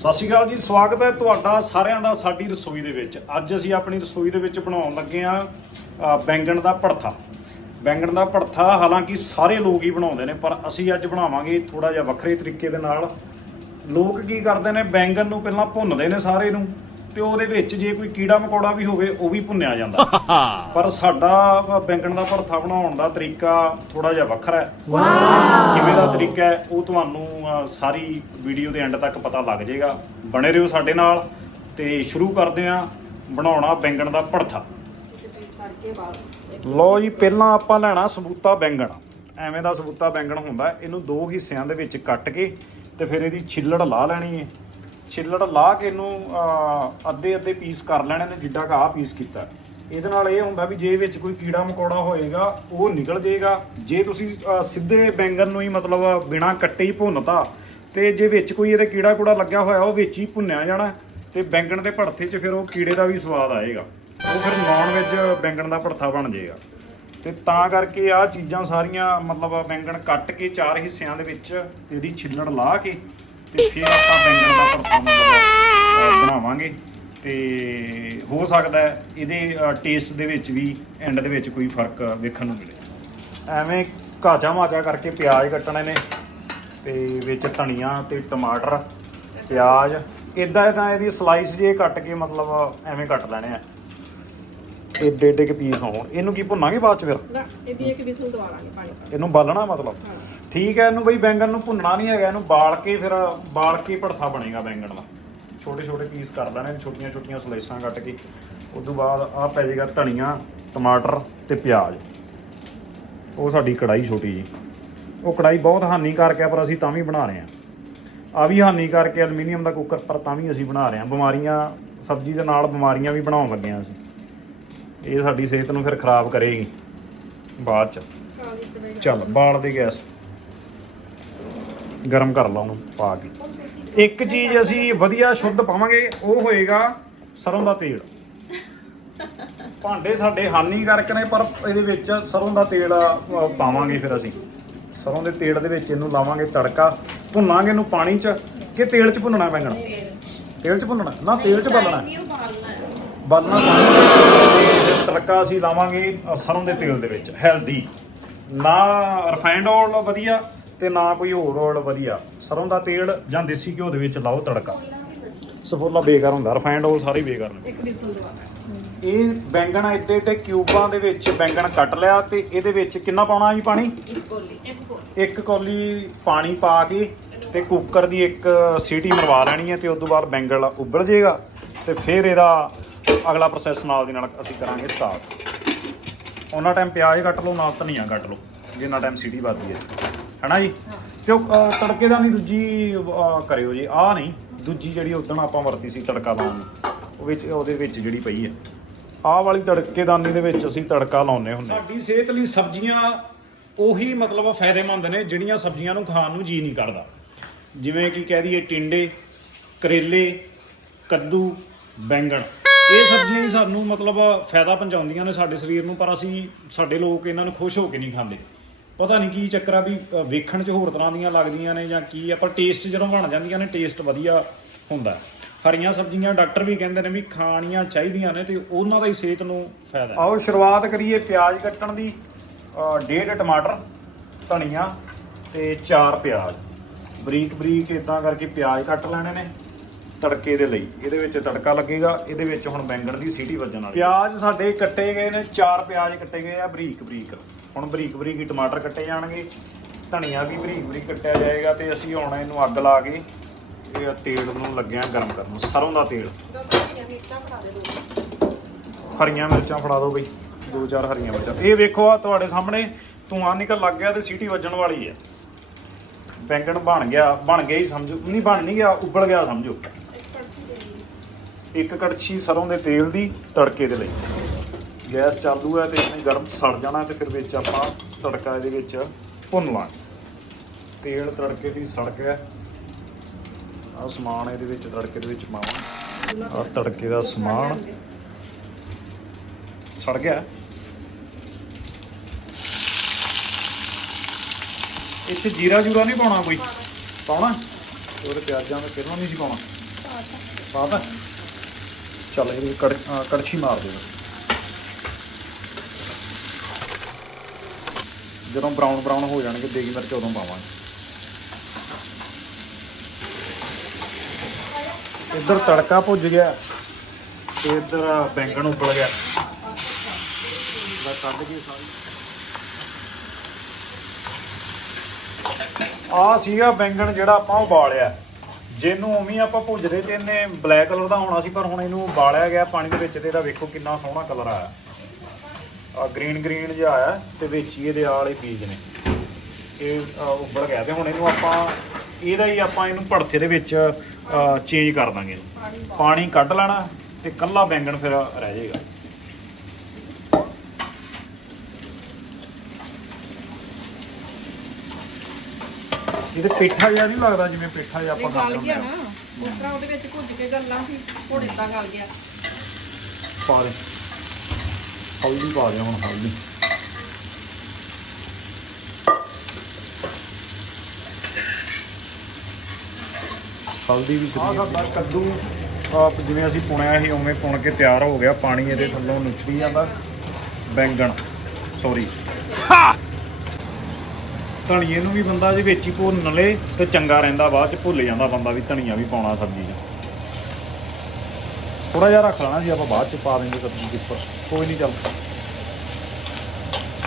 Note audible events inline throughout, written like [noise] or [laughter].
ਸਤਿ ਸ਼੍ਰੀ ਅਕਾਲ ਜੀ, ਸਵਾਗਤ ਹੈ ਤੁਹਾਡਾ ਸਾਰਿਆਂ ਦਾ ਸਾਡੀ ਰਸੋਈ ਦੇ ਵਿੱਚ। ਅੱਜ ਅਸੀਂ ਆਪਣੀ ਰਸੋਈ ਦੇ ਵਿੱਚ ਬਣਾਉਣ ਲੱਗੇ ਆ ਬੈਂਗਣ ਦਾ ਭੜਥਾ। ਬੈਂਗਣ ਦਾ ਭੜਥਾ ਹਾਲਾਂਕਿ ਸਾਰੇ ਲੋਕ ਹੀ ਬਣਾਉਂਦੇ ਨੇ, ਪਰ ਅਸੀਂ ਅੱਜ ਬਣਾਵਾਂਗੇ ਥੋੜਾ ਜਿਹਾ ਵੱਖਰੇ ਤਰੀਕੇ ਦੇ ਨਾਲ। ਲੋਕ ਕੀ ਕਰਦੇ ਨੇ, ਬੈਂਗਣ ਨੂੰ ਪਹਿਲਾਂ ਭੁੰਨਦੇ ਨੇ ਸਾਰੇ ਨੂੰ। ਤੇ ਉਹਦੇ ਵਿੱਚ ਜੇ ਕੋਈ ਕੀੜਾ ਮਕੌੜਾ ਵੀ ਹੋਵੇ ਉਹ ਵੀ ਭੁੰਨਿਆ ਜਾਂਦਾ। [laughs] ਪਰ ਸਾਡਾ ਬੈਂਗਣ ਦਾ ਭੜਥਾ ਬਣਾਉਣ ਦਾ ਤਰੀਕਾ ਥੋੜਾ ਜਿਹਾ ਵੱਖਰਾ ਹੈ। ਕਿਵੇਂ ਦਾ ਤਰੀਕਾ ਹੈ ਉਹ ਤੁਹਾਨੂੰ ਸਾਰੀ ਵੀਡੀਓ ਦੇ ਐਂਡ ਤੱਕ ਪਤਾ ਲੱਗ ਜਾਏਗਾ। ਬਣੇ ਰਹੋ ਸਾਡੇ ਨਾਲ ਤੇ ਸ਼ੁਰੂ ਕਰਦੇ ਹਾਂ ਬਣਾਉਣਾ ਬੈਂਗਣ ਦਾ ਭੜਥਾ ਲਓ ਜੀ ਪਹਿਲਾਂ ਆਪਾਂ ਲੈਣਾ ਸਬੂਤਾ ਬੈਂਗਣ। ਐਵੇਂ ਦਾ ਸਬੂਤਾ ਬੈਂਗਣ ਹੁੰਦਾ। ਇਹਨੂੰ ਦੋ ਹਿੱਸਿਆਂ ਦੇ ਵਿੱਚ ਕੱਟ ਕੇ ਤੇ ਫਿਰ ਇਹਦੀ ਛਿੱਲੜ ਲਾ ਲੈਣੀ ਹੈ। ਛਿੱਲੜ ਲਾ ਕੇ ਇਹਨੂੰ ਅੱਧੇ ਅੱਧੇ ਪੀਸ ਕਰ ਲੈਣੇ ਨੇ, ਜਿੱਡਾ ਕਾ ਆ ਪੀਸ ਕੀਤਾ। ਇਹਦੇ ਨਾਲ ਇਹ ਹੁੰਦਾ ਵੀ ਜੇ ਵਿੱਚ ਕੋਈ ਕੀੜਾ ਮਕੌੜਾ ਹੋਏਗਾ, ਉਹ ਨਿਕਲ ਜਾਏਗਾ। ਜੇ ਤੁਸੀਂ ਸਿੱਧੇ ਬੈਂਗਣ ਨੂੰ ਹੀ ਮਤਲਬ ਬਿਨਾ ਕੱਟੇ ਹੀ ਭੁੰਨਤਾ, ਤੇ ਜੇ ਵਿੱਚ ਕੋਈ ਇਹਦੇ ਕੀੜਾ ਕੂੜਾ ਲੱਗਿਆ ਹੋਇਆ, ਉਹ ਵਿੱਚ ਹੀ ਭੁੰਨਿਆ ਜਾਣਾ। ਤੇ ਬੈਂਗਣ ਦੇ ਭੜਥੇ 'ਚ ਫਿਰ ਉਹ ਕੀੜੇ ਦਾ ਵੀ ਸਵਾਦ ਆਏਗਾ। ਉਹ ਫਿਰ ਨੌਨ ਵੈਜ ਬੈਂਗਣ ਦਾ ਭੜਥਾ ਬਣ ਜਾਏਗਾ। ਤੇ ਤਾਂ ਕਰਕੇ ਆ ਚੀਜ਼ਾਂ ਸਾਰੀਆਂ ਮਤਲਬ ਬੈਂਗਣ ਕੱਟ ਕੇ ਚਾਰ ਹਿੱਸਿਆਂ ਦੇ ਵਿੱਚ ਇਹਦੀ ਛਿੱਲੜ ਲਾ ਕੇ ਤੇ ਫਿਰ ਆਪਾਂ ਬੈਂਗਣ ਦਾ ਅਹ, ਬਣਾਵਾਂਗੇ। ਤੇ ਹੋ ਸਕਦਾ ਇਹਦੇ ਟੇਸਟ ਦੇ ਵਿੱਚ ਵੀ ਐਂਡ ਦੇ ਵਿੱਚ ਕੋਈ ਫ਼ਰਕ ਵੇਖਣ ਨੂੰ ਮਿਲੇ। ਐਵੇਂ ਕਾਚਾ ਮਾਚਾ ਕਰਕੇ ਪਿਆਜ਼ ਕੱਟਣੇ ਨੇ ਤੇ ਵਿੱਚ ਧਨੀਆ ਤੇ ਟਮਾਟਰ ਪਿਆਜ਼। ਇਦਾਂ ਤਾਂ ਇਹਦੀ ਸਲਾਈਸ ਜੇ ਕੱਟ ਕੇ ਮਤਲਬ ਐਵੇਂ ਕੱਟ ਲੈਣੇ ਆ। ਏਡੇ ਏਡੇ ਕੇ ਪੀਸ ਹੋਣ। ਇਹਨੂੰ ਕੀ ਭੁੰਨਾਂਗੇ ਬਾਅਦ ਚ ਫਿਰ? ਨਾ ਇਹਦੀ ਇੱਕ ਵਿਸਲ ਦਵਾ ਲਾਂਗੇ ਪਾਣੀ ਇਹਨੂੰ ਬਾਲਣਾ ਮਤਲਬ? ਠੀਕ ਹੈ ਇਹਨੂੰ ਬਈ ਬੈਂਗਣ ਨੂੰ ਭੁੰਨਣਾ ਨਹੀਂ ਹੈਗਾ ਇਹਨੂੰ ਬਾਲ ਕੇ ਫਿਰ ਬਾਲ ਕੇ ਭੜਥਾ ਬਣੇਗਾ ਬੈਂਗਣ ਦਾ। ਛੋਟੇ ਛੋਟੇ ਪੀਸ ਕਰ ਲੈਣੇ ਛੋਟੀਆਂ ਛੋਟੀਆਂ ਸਲਾਈਸਾਂ ਕੱਟ ਕੇ। ਉਸ ਤੋਂ ਬਾਅਦ ਆ ਪੈ ਜਾਏਗਾ ਧਨੀਆ ਟਮਾਟਰ ਤੇ ਪਿਆਜ਼। ਉਹ ਸਾਡੀ ਕੜਾਈ ਛੋਟੀ ਜੀ। ਉਹ ਕੜਾਈ ਬਹੁਤ ਹਾਨੀਕਾਰਕ ਹੈ ਪਰ ਅਸੀਂ ਤਾਂ ਵੀ ਬਣਾ ਰਹੇ ਹਾਂ। ਆ ਵੀ ਹਾਨੀਕਾਰਕ ਹੈ ਐਲੂਮੀਨੀਅਮ ਦਾ ਕੁੱਕਰ ਪਰ ਤਾਂ ਵੀ ਅਸੀਂ ਬਣਾ ਰਹੇ ਹਾਂ। ਬਿਮਾਰੀਆਂ ਸਬਜ਼ੀ ਦੇ ਨਾਲ ਬਿਮਾਰੀਆਂ ਵੀ ਬਣਾਉਣ ਲੱਗੇ ਹਾਂ ਅਸੀਂ। ਇਹ ਸਾਡੀ ਸਿਹਤ ਨੂੰ ਫਿਰ ਖਰਾਬ ਕਰੇਗੀ। ਬਾਅਦ ਚ। ਚੱਲ ਬਾਲ ਦੇ ਗੈਸ। ਗਰਮ ਕਰ ਲਾ ਉਹਨੂੰ ਪਾ ਕੇ। ਇੱਕ ਚੀਜ਼ ਅਸੀਂ ਵਧੀਆ ਸ਼ੁੱਧ ਪਾਵਾਂਗੇ ਉਹ ਹੋਏਗਾ ਸਰੋਂ ਦਾ ਤੇਲ। ਭਾਂਡੇ ਸਾਡੇ ਹਾਨੀਕਾਰਕ ਨੇ ਪਰ ਇਹਦੇ ਵਿੱਚ ਸਰੋਂ ਦਾ ਤੇਲ ਪਾਵਾਂਗੇ ਫਿਰ ਅਸੀਂ। ਸਰੋਂ ਦੇ ਤੇਲ ਦੇ ਵਿੱਚ ਇਹਨੂੰ ਲਾਵਾਂਗੇ ਤੜਕਾ ਭੁੰਨਾਂਗੇ ਇਹਨੂੰ ਪਾਣੀ 'ਚ ਕਿ ਤੇਲ 'ਚ ਭੁੰਨਣਾ ਬੈਂਗਣ? ਤੇਲ 'ਚ। ਭੁੰਨਣਾ। ਨਾ ਤੇਲ 'ਚ ਬਾਲਣਾ ਬਾਲਣਾ ਤੜਕਾ ਅਸੀਂ ਲਾਵਾਂਗੇ ਸਰੋਂ ਦੇ ਤੇਲ ਦੇ ਵਿੱਚ ਹੈਲਦੀ। ਨਾ ਰਿਫਾਈਂਡ ਆਇਲ ਵਧੀਆ। ਤੇ ਨਾ ਕੋਈ ਹੋਰ ਆਇਲ ਵਧੀਆ। ਸਰੋਂ ਦਾ ਤੇਲ ਜਾਂ ਦੇਸੀ ਘਿਓ ਦੇ ਵਿੱਚ ਲਾਓ ਤੜਕਾ। ਸਫੋਲਾ ਬੇਕਾਰ ਹੁੰਦਾ ਰਿਫਾਈਂਡ ਆਇਲ ਸਾਰੇ ਬੇਕਾਰ ਨੇ। ਇੱਕ ਵਿਸਲ ਦਵਾ ਇਹ ਬੈਂਗਣ ਏਡੇ ਏਡੇ ਕਿਊਬਾਂ ਦੇ ਵਿੱਚ ਬੈਂਗਣ ਕੱਟ ਲਿਆ ਤੇ ਇਹਦੇ ਵਿੱਚ ਕਿੰਨਾ ਪਾਉਣਾ ਜੀ ਪਾਣੀ? ਇੱਕ ਕੋਲੀ ਇੱਕ ਕੋਲੀ। ਇੱਕ ਕੌਲੀ ਪਾਣੀ ਪਾ ਕੇ ਤੇ ਕੁੱਕਰ ਦੀ ਇੱਕ ਸੀਟੀ ਮਰਵਾ ਲੈਣੀ ਹੈ ਤੇ ਉਸ ਤੋਂ ਬਾਅਦ ਬੈਂਗਣ ਉੱਬਲ ਜਾਏਗਾ ਤੇ ਫਿਰ ਇਹਦਾ ਅਗਲਾ ਪ੍ਰੋਸੈਸ ਨਾਲ ਦੀ ਨਾਲ ਅਸੀਂ ਕਰਾਂਗੇ ਸਟਾਰਟ ਉਹਨਾਂ ਟਾਈਮ ਪਿਆਜ਼ ਕੱਟ ਲਓ ਨਾਲ ਧਨੀਆ ਕੱਟ ਲਓ ਜਿੰਨਾ ਟਾਈਮ ਸੀਟੀ ਵੱਜਦੀ ਹੈ। ਹੈਨਾ ਜੀ? ਤੇ ਉਹ ਅਹ, ਤੜਕੇ ਦਾ ਨਹੀਂ ਦੂਜੀ ਅਹ, ਕਰਿਓ ਜੀ। ਆਹ ਨਹੀਂ ਦੂਜੀ ਜਿਹੜੀ ਉਦੋਂ ਆਪਾਂ ਵਰਤੀ ਸੀ ਤੜਕਾ ਲਾਉਣ ਨੂੰ ਉਹ ਵਿੱਚ ਉਹਦੇ ਵਿੱਚ ਜਿਹੜੀ ਪਈ ਹੈ। ਆਹ ਵਾਲੀ ਤੜਕੇਦਾਨੀ ਦੇ ਵਿੱਚ ਅਸੀਂ ਤੜਕਾ ਲਾਉਂਦੇ ਹੁੰਦੇ ਸਾਡੀ ਸਿਹਤ ਲਈ ਸਬਜ਼ੀਆਂ ਉਹੀ ਮਤਲਬ ਫਾਇਦੇਮੰਦ ਨੇ ਜਿਹੜੀਆਂ ਸਬਜ਼ੀਆਂ ਨੂੰ ਖਾਣ ਨੂੰ ਜੀ ਨਹੀਂ ਕਰਦਾ। ਜਿਵੇਂ ਕਿ ਕਹਿ ਦਈਏ ਟਿੰਡੇ ਕਰੇਲੇ ਕੱਦੂ ਬੈਂਗਣ। ਇਹ ਸਬਜ਼ੀਆਂ ਹੀ ਸਾਨੂੰ ਮਤਲਬ ਫਾਇਦਾ ਪਹੁੰਚਾਉਂਦੀਆਂ ਨੇ ਸਾਡੇ ਸਰੀਰ ਨੂੰ ਪਰ ਅਸੀਂ ਸਾਡੇ ਲੋਕ ਇਹਨਾਂ ਨੂੰ ਖੁਸ਼ ਹੋ ਕੇ ਨਹੀਂ ਖਾਂਦੇ। ਪਤਾ ਨਹੀਂ ਕੀ ਚੱਕਰ ਆ ਵੀ ਅ, ਵੇਖਣ 'ਚ ਹੋਰ ਤਰ੍ਹਾਂ ਦੀਆਂ ਲੱਗਦੀਆਂ ਨੇ ਜਾਂ ਕੀ ਆ ਪਰ ਟੇਸਟ ਜਦੋਂ ਬਣ ਜਾਂਦੀਆਂ ਨੇ ਟੇਸਟ ਵਧੀਆ ਹੁੰਦਾ ਹੈ। ਹਰੀਆਂ ਸਬਜ਼ੀਆਂ ਡਾਕਟਰ ਵੀ ਕਹਿੰਦੇ ਨੇ ਵੀ ਖਾਣੀਆਂ ਚਾਹੀਦੀਆਂ ਨੇ ਤੇ ਉਹਨਾਂ ਦਾ ਹੀ ਸਿਹਤ ਨੂੰ ਫਾਇਦਾ ਆਓ ਸ਼ੁਰੂਆਤ ਕਰੀਏ ਪਿਆਜ਼ ਕੱਟਣ ਦੀ ਅ, ਡੇਢ ਟਮਾਟਰ ਧਨੀਆ ਤੇ ਚਾਰ ਪਿਆਜ਼। ਬਰੀਕ ਬਰੀਕ ਇਦਾਂ ਕਰਕੇ ਪਿਆਜ਼ ਕੱਟ ਲੈਣੇ ਨੇ ਤੜਕੇ ਦੇ ਲਈ। ਇਹਦੇ ਵਿੱਚ ਤੜਕਾ ਲੱਗੇਗਾ ਇਹਦੇ ਵਿੱਚ ਹੁਣ ਬੈਂਗਣ ਦੀ ਸੀਟੀ ਵੱਜਣ ਵਾਲੀ ਪਿਆਜ਼ ਸਾਡੇ ਕੱਟੇ ਗਏ ਨੇ ਚਾਰ ਪਿਆਜ਼ ਕੱਟੇ ਗਏ ਆ ਬਰੀਕ ਬਰੀਕ। ਹੁਣ ਬਰੀਕ ਬਰੀਕ ਹੀ ਟਮਾਟਰ ਕੱਟੇ ਜਾਣਗੇ ਧਨੀਆ ਵੀ ਬਰੀਕ ਬਰੀਕ ਕੱਟਿਆ ਜਾਏਗਾ ਤੇ ਅਸੀਂ ਹੁਣ ਇਹਨੂੰ ਅੱਗ ਲਾ ਕੇ ਇਹ ਤੇਲ ਨੂੰ ਲੱਗਿਆ ਗਰਮ ਕਰਨ ਸਰੋਂ ਦਾ ਤੇਲ। ਹਰੀਆਂ ਮਿਰਚਾਂ ਫੜਾ ਦਿਓ ਬਈ ਦੋ ਚਾਰ ਹਰੀਆਂ ਮਿਰਚਾਂ। ਇਹ ਵੇਖੋ ਆ ਤੁਹਾਡੇ ਸਾਹਮਣੇ ਧੂਆਂ ਨਿਕਲ ਲੱਗ ਗਿਆ ਤੇ ਸੀਟੀ ਵੱਜਣ ਵਾਲੀ ਹੈ। ਬੈਂਗਣ ਬਣ ਗਿਆ ਬਣ ਗਿਆ ਹੀ ਸਮਝੋ। ਨਹੀਂ ਬਣ ਨਹੀਂ ਗਿਆ ਉੱਬਲ ਗਿਆ ਸਮਝੋ। ਇੱਕ ਕੜਛੀ ਸਰੋਂ ਦੇ ਤੇਲ ਦੀ ਤੜਕੇ ਦੇ ਲਈ। ਗੈਸ ਚਾਲੂ ਹੈ ਤੇ ਇਹਨੇ ਗਰਮ ਸੜ ਜਾਣਾ ਤੇ ਫਿਰ ਵਿੱਚ ਆਪਾਂ ਤੜਕਾ ਇਹਦੇ ਵਿੱਚ ਭੁੰਨ ਲਾਂਗੇ। ਤੇਲ ਤੜਕੇ ਦੀ ਸੜ ਗਿਆ। ਆ ਸਮਾਨ ਇਹਦੇ ਵਿੱਚ ਤੜਕੇ ਦੇ ਵਿੱਚ ਪਾਵਾਂ। ਆ ਤੜਕੇ ਦਾ ਸਮਾਨ ਸੜ ਗਿਆ। ਇੱਥੇ ਜੀਰਾ ਜੂਰਾ ਨਹੀਂ ਪਾਉਣਾ ਕੋਈ? ਪਾਉਣਾ? ਉਹਦੇ ਪਿਆਜ਼ਾਂ ਦਾ ਕਿਰਨਾ ਨਹੀਂ ਸੀ ਪਾਉਣਾ। ਪਾਤਾ ਚੱਲ ਇਹ ਕੜਛੀ ਮਾਰ ਦੇ ਜਦੋਂ ਬਰਾਊਨ ਬਰਾਊਨ ਹੋ ਜਾਣਗੇ, ਦੇਗੀ ਮਿਰਚ ਉਦੋਂ ਪਾਵਾਂਗੇ। ਇੱਧਰ ਤੜਕਾ ਭੁੱਜ ਗਿਆ, ਤੇ ਇੱਧਰ ਬੈਂਗਣ ਉਬਲ ਗਿਆ। ਕੱਢ ਕੇ ਸਾਰੀ ਆ ਸੀਗਾ ਬੈਂਗਣ ਜਿਹੜਾ ਆਪਾਂ ਉਬਾਲਿਆ। ਜਿਹਨੂੰ ਉਵੇਂ ਹੀ ਆਪਾਂ ਭੁੱਜਦੇ ਤੇ ਇਹਨੇ ਬਲੈਕ ਕਲਰ ਦਾ ਹੋਣਾ ਸੀ, ਪਰ ਹੁਣ ਇਹਨੂੰ ਉਬਾਲਿਆ ਗਿਆ ਪਾਣੀ ਦੇ ਵਿੱਚ ਤੇ ਇਹਦਾ ਵੇਖੋ ਕਿੰਨਾ ਸੋਹਣਾ ਕਲਰ ਆਇਆ। ਆ ਗ੍ਰੀਨ ਗ੍ਰੀਨ ਜਿਹਾ ਆਇਆ ਤੇ ਵਿੱਚ ਹੀ ਇਹਦੇ ਆਲੇ ਬੀਜ ਨੇ। ਇਹ ਉੱਬਲ ਗਿਆ ਤੇ ਹੁਣ ਇਹਨੂੰ ਆਪਾਂ ਇਹਦਾ ਹੀ ਆਪਾਂ ਇਹਨੂੰ ਭੜਥੇ ਦੇ ਵਿੱਚ ਚੇਂਜ ਕਰ ਦਾਂਗੇ। ਪਾਣੀ ਕੱਢ ਲੈਣਾ ਤੇ ਕੱਲਾ ਬੈਂਗਣ ਫਿਰ ਰਹਿ ਜਾਏਗਾ। ਇਹਦੇ ਪੇਠਾ ਜਿਹਾ ਨਹੀਂ ਲੱਗਦਾ ਜਿਵੇਂ ਪੇਠਾ ਜਿਹਾ ਆਪਾਂ ਗਲ ਖਾਂਦੇ ਗਿਆ ਹੁੰਦੇ ਨਾ। ਆ ਉਸ ਤਰ੍ਹਾਂ ਉਹਦੇ ਵਿੱਚ ਭੁੱਜ ਕੇ ਗੱਲਾਂ ਸੀ ਹੁਣ ਏਦਾਂ ਗਲ ਗਿਆ। ਪਾ ਦੇ। ਹਲਦੀ ਪਾ ਦੇ ਹੁਣ ਹਲਦੀ ਹਲਦੀ ਵੀ ਆ ਸਾਡਾ ਕੱਦੂ ਆਪ ਜਿਵੇਂ ਅਸੀਂ ਪੁਣਿਆ ਸੀ ਉਵੇਂ ਪੁਣ ਕੇ ਤਿਆਰ ਹੋ ਗਿਆ। ਪਾਣੀ ਇਹਦੇ ਥੱਲੋਂ ਨਿਕਲੀ ਜਾਂਦਾ ਬੈਂਗਣ ਸੌਰੀ ਧਨੀਏ ਨੂੰ ਵੀ ਬੰਦਾ ਜੇ ਵਿੱਚ ਹੀ ਭੁੰਨ ਲਏ ਤੇ ਚੰਗਾ ਰਹਿੰਦਾ ਬਾਅਦ ਚ ਭੁੱਲ ਜਾਂਦਾ ਬੰਦਾ ਵੀ ਧਨੀਆ ਵੀ ਪਾਉਣਾ ਸਬਜ਼ੀ 'ਚ। ਥੋੜਾ ਜਿਹਾ ਰੱਖ ਲੈਣਾ ਸੀ, ਆਪਾਂ ਬਾਅਦ ਚ ਪਾ ਦੇਂਗੇ ਸਬਜ਼ੀ ਦੇ ਉੱਪਰ। ਕੋਈ ਨਹੀਂ ਚੱਲ।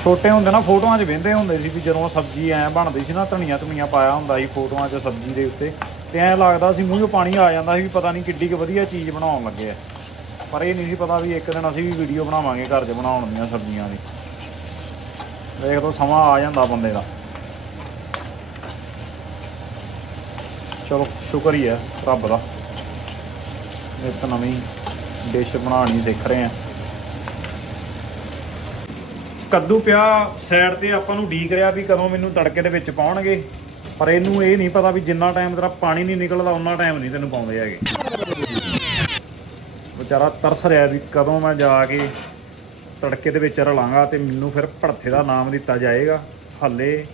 ਛੋਟੇ ਹੁੰਦੇ ਨਾ, ਫੋਟੋਆਂ 'ਚ ਵੇਂਦੇ ਹੁੰਦੇ ਸੀ ਵੀ ਜਦੋਂ ਸਬਜ਼ੀ ਐ ਬਣਦੀ ਸੀ ਨਾ, ਧਨੀਆ ਧਨੀਆ ਪਾਇਆ ਹੁੰਦਾ ਸੀ ਫੋਟੋਆਂ 'ਚ ਸਬਜ਼ੀ ਦੇ ਉੱਤੇ, ਤੇ ਐਂ ਲੱਗਦਾ ਸੀ ਮੂੰਹੋਂ ਪਾਣੀ ਆ ਜਾਂਦਾ ਸੀ ਵੀ ਪਤਾ ਨਹੀਂ ਕਿੱਡੀ ਕੁ ਵਧੀਆ ਚੀਜ਼ ਬਣਾਉਣ ਲੱਗੇ ਆ। ਪਰ ਇਹ ਨਹੀਂ ਸੀ ਪਤਾ ਵੀ ਇੱਕ ਦਿਨ ਅਸੀਂ ਵੀ ਵੀਡੀਓ ਬਣਾਵਾਂਗੇ ਘਰ 'ਚ ਬਣਾਉਣ ਦੀਆਂ ਸਬਜ਼ੀਆਂ ਦੀ। ਦੇਖ ਲਓ, ਸਮਾਂ ਆ ਜਾਂਦਾ ਬੰਦੇ ਦਾ। ਚਲੋ, ਸ਼ੁਕਰੀਆ ਰੱਬ ਦਾ। ਇੱਕ ਨਵੀਂ ਡਿਸ਼ ਬਣਾਉਣੀ ਸਿੱਖ ਰਹੇ ਆ ਕੱਦੂ ਪਿਆ ਸਾਈਡ ਤੇ ਆਪਾਂ ਨੂੰ ਢੀਕ ਰਿਹਾ ਵੀ ਕਦੋਂ ਮੈਨੂੰ ਤੜਕੇ ਦੇ ਵਿੱਚ ਪਾਉਣਗੇ, ਪਰ ਇਹਨੂੰ ਇਹ ਨਹੀਂ ਪਤਾ ਵੀ ਜਿੰਨਾ ਟਾਈਮ ਤੇਰਾ ਪਾਣੀ ਨਹੀਂ ਨਿਕਲਦਾ ਉਹਨਾਂ ਟਾਈਮ ਨਹੀਂ ਤੈਨੂੰ ਪਾਉਂਦੇ ਹੈਗੇ। ਵਿਚਾਰਾ ਤਰਸ ਰਿਹਾ ਵੀ ਕਦੋਂ ਮੈਂ ਜਾ ਕੇ ਤੜਕੇ ਦੇ ਵਿੱਚ ਰਲਾਂਗਾ ਤੇ ਮੈਨੂੰ ਫਿਰ ਭੜਥੇ ਦਾ ਨਾਮ ਦਿੱਤਾ ਜਾਏਗਾ। ਹੱਲੇ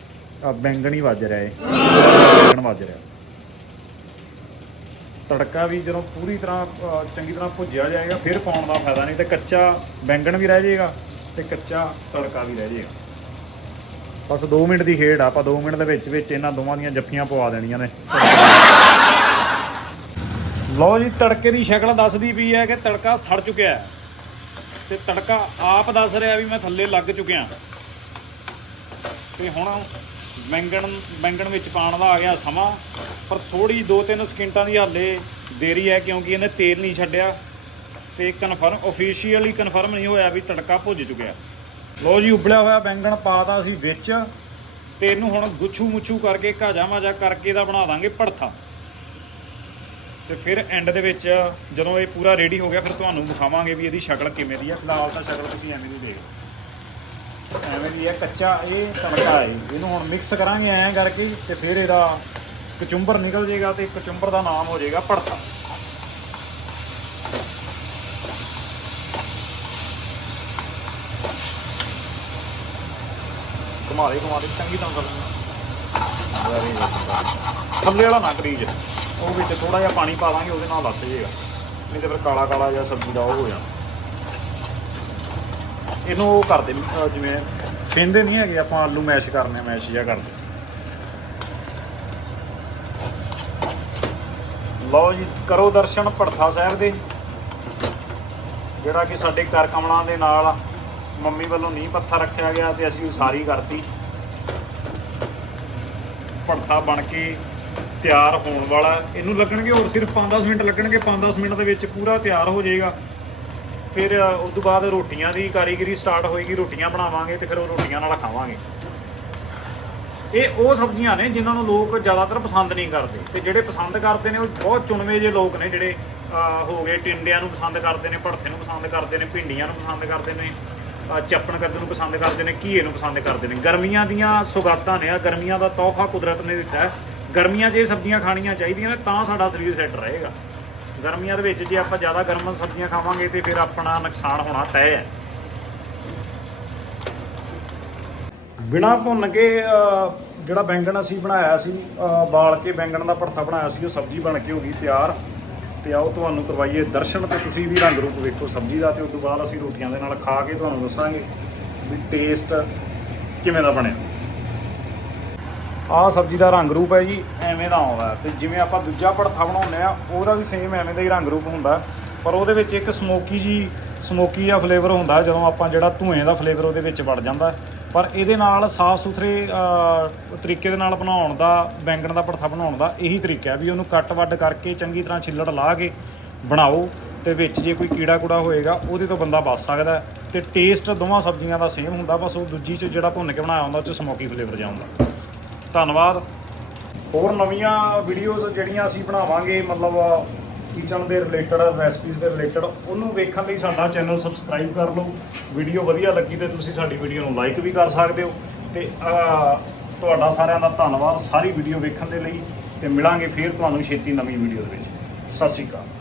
ਆਹ ਬੈਂਗਣ ਹੀ ਵੱਜ ਰਿਹਾ ਏ। ਬੈਂਗਣ ਵੱਜ ਰਿਹਾ। ਤੜਕਾ ਵੀ ਜਦੋਂ ਪੂਰੀ ਤਰ੍ਹਾਂ ਅ, ਚੰਗੀ ਤਰ੍ਹਾਂ ਭੁੱਜਿਆ ਜਾਏਗਾ ਫਿਰ ਪਾਉਣ ਦਾ ਫਾਇਦਾ ਨਹੀਂ ਤੇ ਕੱਚਾ ਬੈਂਗਣ ਵੀ ਰਹਿ ਜਾਏਗਾ ਤੇ ਕੱਚਾ ਤੜਕਾ ਵੀ ਰਹਿ ਜਾਏਗਾ। ਬਸ 2 ਮਿੰਟ ਦੀ ਖੇਡ ਆ ਆਪਾਂ 2 ਮਿੰਟ ਦੇ ਵਿੱਚ ਵਿੱਚ ਇਹਨਾਂ ਦੋਵਾਂ ਦੀਆਂ ਜੱਫੀਆਂ ਪਵਾ ਦੇਣੀਆਂ ਨੇ। ਲਓ ਜੀ ਤੜਕੇ ਦੀ ਸ਼ਕਲ ਦੱਸਦੀ ਪਈ ਹੈ ਕਿ ਤੜਕਾ ਸੜ ਚੁੱਕਿਆ ਹੈ ਤੇ ਤੜਕਾ ਆਪ ਦੱਸ ਰਿਹਾ ਵੀ ਮੈਂ ਥੱਲੇ ਲੱਗ ਚੁੱਕਿਆ। ਤੇ ਹੁਣ ਬੈਂਗਣ ਬੈਂਗਣ ਵਿੱਚ ਪਾਉਣ ਦਾ ਆ ਗਿਆ ਸਮਾਂ, ਪਰ ਥੋੜੀ 2-3 ਸਕਿੰਟਾਂ ਦੀ ਹਾਲੇ ਦੇਰੀ ਹੈ ਕਿਉਂਕਿ ਇਹਨੇ ਤੇਲ ਨਹੀਂ ਛੱਡਿਆ ਤੇ ਕਨਫਰਮ ਅਫੀਸ਼ੀਅਲੀ ਕਨਫਰਮ ਨਹੀਂ ਹੋਇਆ ਵੀ ਤੜਕਾ ਭੁੱਜ ਚੁੱਕਿਆ। ਲੋ ਜੀ, ਉਬਲਿਆ ਹੋਇਆ ਬੈਂਗਣ ਪਾਤਾ ਅਸੀਂ ਵਿੱਚ ਤੇ ਇਹਨੂੰ ਹੁਣ ਗੁੱਛੂ ਮੁੱਛੂ ਕਰਕੇ ਘਾਜਾ ਮਾਜਾ ਕਰਕੇ ਦਾ ਬਣਾ ਦਾਂਗੇ ਭੜਥਾ। ਤੇ ਫਿਰ ਐਂਡ ਦੇ ਵਿੱਚ ਜਦੋਂ ਇਹ ਪੂਰਾ ਰੈਡੀ ਹੋ ਗਿਆ, ਫਿਰ ਤੁਹਾਨੂੰ ਦਿਖਾਵਾਂਗੇ ਵੀ ਇਹਦੀ ਸ਼ਕਲ ਕਿਵੇਂ ਦੀ ਆ। ਫਿਲਹਾਲ ਤਾਂ ਸ਼ਕਲ ਤੁਸੀਂ ਐਵੇਂ ਦੀ ਦੇਖ ਐਵੇਂ ਦੀ ਹੈ ਕੱਚਾ ਇਹ ਤੜਕਾ ਹੈ। ਇਹਨੂੰ ਹੁਣ ਮਿਕਸ ਕਰਾਂਗੇ ਐਂ ਕਰਕੇ ਤੇ ਫਿਰ ਇਹਦਾ ਕਚੁੰਬਰ ਨਿਕਲ ਜਾਏਗਾ ਤੇ ਕਚੁੰਬਰ ਦਾ ਨਾਮ ਹੋ ਜਾਏਗਾ ਭੜਥਾ ਘੁਮਾ ਦੇ ਘੁਮਾ ਦੇ ਚੰਗੀ ਤਰ੍ਹਾਂ ਕਰ ਥੱਲੇ ਵਾਲਾ ਨਾ ਕਰੀਜ ਉਹ ਵਿੱਚ ਥੋੜਾ ਜਿਹਾ ਪਾਣੀ ਪਾ ਦਾਂਗੇ ਉਹਦੇ ਨਾਲ ਲੱਤ ਜਾਏਗਾ। ਨਹੀਂ ਤੇ ਫਿਰ ਕਾਲਾ ਕਾਲਾ ਜਿਹਾ ਸਬਜ਼ੀ ਦਾ ਉਹ ਹੋ ਜਾਣਾ। ਇਹਨੂੰ ਉਹ ਕਰਦੇ, ਅਹ ਜਿਵੇਂ ਪੀਂਦੇ ਨਹੀਂ ਹੈਗੇ ਆਪਾਂ ਆਲੂ ਮੈਸ਼ ਕਰਨੇ ਮੈਸ਼ ਜਿਹਾ ਕਰਦੇ। ਲਓ ਜੀ, ਕਰੋ ਦਰਸ਼ਨ ਭੜਥਾ ਸਾਹਿਬ ਦੇ। ਜਿਹੜਾ ਕਿ ਸਾਡੇ ਕਰ ਕਮਲਾਂ ਦੇ ਨਾਲ ਮੰਮੀ ਵੱਲੋਂ ਨੀਂਹ ਪੱਥਰ ਰੱਖਿਆ ਗਿਆ ਤੇ ਅਸੀਂ ਉਸਾਰੀ ਕਰਤੀ। ਭੜਥਾ ਬਣ ਕੇ ਤਿਆਰ ਹੋਣ ਵਾਲਾ। ਇਹਨੂੰ ਲੱਗਣਗੇ ਹੋਰ ਸਿਰਫ 5-10 ਮਿੰਟ ਲੱਗਣਗੇ 5-10 ਮਿੰਟ ਦੇ ਵਿੱਚ ਪੂਰਾ ਤਿਆਰ ਹੋ ਜਾਏਗਾ। ਫਿਰ ਅ, ਉਸ ਤੋਂ ਬਾਅਦ ਰੋਟੀਆਂ ਦੀ ਕਾਰੀਗਰੀ ਸਟਾਰਟ ਹੋਏਗੀ ਰੋਟੀਆਂ ਬਣਾਵਾਂਗੇ ਤੇ ਫਿਰ ਉਹ ਰੋਟੀਆਂ ਨਾਲ ਖਾਵਾਂਗੇ। ਇਹ ਉਹ ਸਬਜ਼ੀਆਂ ਨੇ ਜਿਨ੍ਹਾਂ ਨੂੰ ਲੋਕ ਜ਼ਿਆਦਾਤਰ ਪਸੰਦ ਨਹੀਂ ਕਰਦੇ ਤੇ ਜਿਹੜੇ ਪਸੰਦ ਕਰਦੇ ਨੇ ਉਹ ਬਹੁਤ ਚੁਣਵੇਂ ਜਿਹੇ ਲੋਕ ਨੇ ਜਿਹੜੇ ਹੋ ਗਏ ਟਿੰਡਿਆਂ ਨੂੰ ਪਸੰਦ ਕਰਦੇ ਨੇ ਭੜਥੇ ਨੂੰ ਪਸੰਦ ਕਰਦੇ ਨੇ ਭਿੰਡੀਆਂ ਨੂੰ ਪਸੰਦ ਕਰਦੇ ਨੇ ਚੱਪਣ ਕੱਦੂ ਨੂੰ ਪਸੰਦ ਕਰਦੇ ਨੇ ਘੀਏ ਨੂੰ ਪਸੰਦ ਕਰਦੇ ਨੇ। ਗਰਮੀਆਂ ਦੀਆਂ ਸੁਗਾਤਾਂ ਨੇ ਆ ਗਰਮੀਆਂ ਦਾ ਤੋਹਫਾ ਕੁਦਰਤ ਨੇ ਦਿੱਤਾ। ਗਰਮੀਆਂ 'ਚ ਇਹ ਸਬਜ਼ੀਆਂ ਖਾਣੀਆਂ ਚਾਹੀਦੀਆਂ ਨੇ ਤਾਂ ਸਾਡਾ ਸਰੀਰ ਸੈੱਟ ਰਹੇਗਾ। ਗਰਮੀਆਂ ਦੇ ਵਿੱਚ ਜੇ ਆਪਾਂ ਜ਼ਿਆਦਾ ਗਰਮ ਸਬਜ਼ੀਆਂ ਖਾਵਾਂਗੇ ਤੇ ਫਿਰ ਆਪਣਾ ਨੁਕਸਾਨ ਹੋਣਾ ਤੈਅ ਹੈ। ਬਿਨਾ ਭੁੰਨ ਕੇ ਜਿਹੜਾ ਬੈਂਗਣ ਅਸੀਂ ਬਣਾਇਆ ਸੀ ਬਾਲ ਕੇ ਬੈਂਗਣ ਦਾ ਭਰਥਾ ਬਣਾਇਆ ਸੀ, ਉਹ ਸਬਜ਼ੀ ਬਣ ਕੇ ਹੋ ਗਈ ਤਿਆਰ। ਤੇ ਆਓ ਤੁਹਾਨੂੰ ਕਰਵਾਈਏ ਦਰਸ਼ਨ ਤੇ ਤੁਸੀਂ ਵੀ ਰੰਗ ਰੂਪ ਵੇਖੋ ਸਬਜ਼ੀ ਦਾ ਤੇ ਉਸ ਤੋਂ ਬਾਅਦ ਅਸੀਂ ਰੋਟੀਆਂ ਦੇ ਨਾਲ ਖਾ ਕੇ ਤੁਹਾਨੂੰ ਦੱਸਾਂਗੇ ਵੀ ਟੇਸਟ ਕਿਵੇਂ ਦਾ ਬਣਿਆ। ਆਹ ਸਬਜ਼ੀ ਦਾ ਰੰਗ ਰੂਪ ਹੈ ਜੀ, ਐਵੇਂ ਦਾ ਆਉਂਦਾ ਤੇ ਜਿਵੇਂ ਆਪਾਂ ਦੂਜਾ ਭੜਥਾ ਬਣਾਉਂਦੇ ਆ ਉਹਦਾ ਵੀ ਸੇਮ ਐਵੇਂ ਦਾ ਹੀ ਰੰਗ ਰੂਪ ਹੁੰਦਾ ਪਰ ਉਹਦੇ ਵਿੱਚ ਇੱਕ ਸਮੋਕੀ ਜੀ, ਸਮੋਕੀ ਜਿਹਾ ਫਲੇਵਰ ਹੁੰਦਾ ਜਦੋਂ ਆਪਾਂ ਜਿਹੜਾ ਧੂਏ ਦਾ ਫਲੇਵਰ ਉਹਦੇ ਵਿੱਚ ਵੜ ਜਾਂਦਾ ਪਰ ਇਹਦੇ ਨਾਲ ਸਾਫ਼ ਸੁਥਰੇ ਤਰੀਕੇ ਦੇ ਨਾਲ ਬਣਾਉਣ ਦਾ, ਬੈਂਗਣ ਦਾ ਭੜਥਾ ਬਣਾਉਣ ਦਾ ਇਹੀ ਤਰੀਕਾ ਹੈ ਵੀ ਉਹਨੂੰ ਕੱਟ ਵੱਡ ਕਰਕੇ ਚੰਗੀ ਤਰ੍ਹਾਂ ਛਿੱਲੜ ਲਾ ਕੇ ਬਣਾਓ ਤੇ ਵਿੱਚ ਜੇ ਕੋਈ ਕੀੜਾ ਕੂੜਾ ਹੋਏਗਾ, ਉਹਦੇ ਤੋਂ ਬੰਦਾ ਬਚ ਸਕਦਾ ਹੈ। ਤੇ ਟੇਸਟ ਦੋਵਾਂ ਸਬਜ਼ੀਆਂ ਦਾ ਸੇਮ ਹੁੰਦਾ, ਬਸ ਉਹ ਦੂਜੀ 'ਚ ਜਿਹੜਾ ਭੁੰਨ ਕੇ ਬਣਾਇਆ ਹੁੰਦਾ, ਉਹ 'ਚ ਸਮੋਕੀ ਫਲੇਵਰ ਜਾਂਦਾ ਧੰਨਵਾਦ। ਹੋਰ ਨਵੀਆਂ ਵੀਡੀਓਜ਼ ਜਿਹੜੀਆਂ ਅਸੀਂ ਬਣਾਵਾਂਗੇ, ਮਤਲਬ ਕਿਚਨ ਦੇ ਰਿਲੇਟਡ ਰੈਸਪੀਜ਼ ਦੇ ਰਿਲੇਟਡ ਉਹਨੂੰ ਵੇਖਣ ਲਈ ਸਾਡਾ ਚੈਨਲ ਸਬਸਕ੍ਰਾਈਬ ਕਰ ਲਓ। ਵੀਡੀਓ ਵਧੀਆ ਲੱਗੀ ਤੇ ਤੁਸੀਂ ਸਾਡੀ ਵੀਡੀਓ ਨੂੰ ਲਾਈਕ ਵੀ ਕਰ ਸਕਦੇ ਹੋ। ਤੇ ਤੁਹਾਡਾ ਸਾਰਿਆਂ ਦਾ ਧੰਨਵਾਦ ਸਾਰੀ ਵੀਡੀਓ ਵੇਖਣ ਦੇ ਲਈ। ਤੇ ਮਿਲਾਂਗੇ ਫੇਰ ਤੁਹਾਨੂੰ ਛੇਤੀ ਨਵੀਂ ਵੀਡੀਓ ਦੇ ਵਿੱਚ। ਸਤਿ ਸ਼੍ਰੀ ਅਕਾਲ।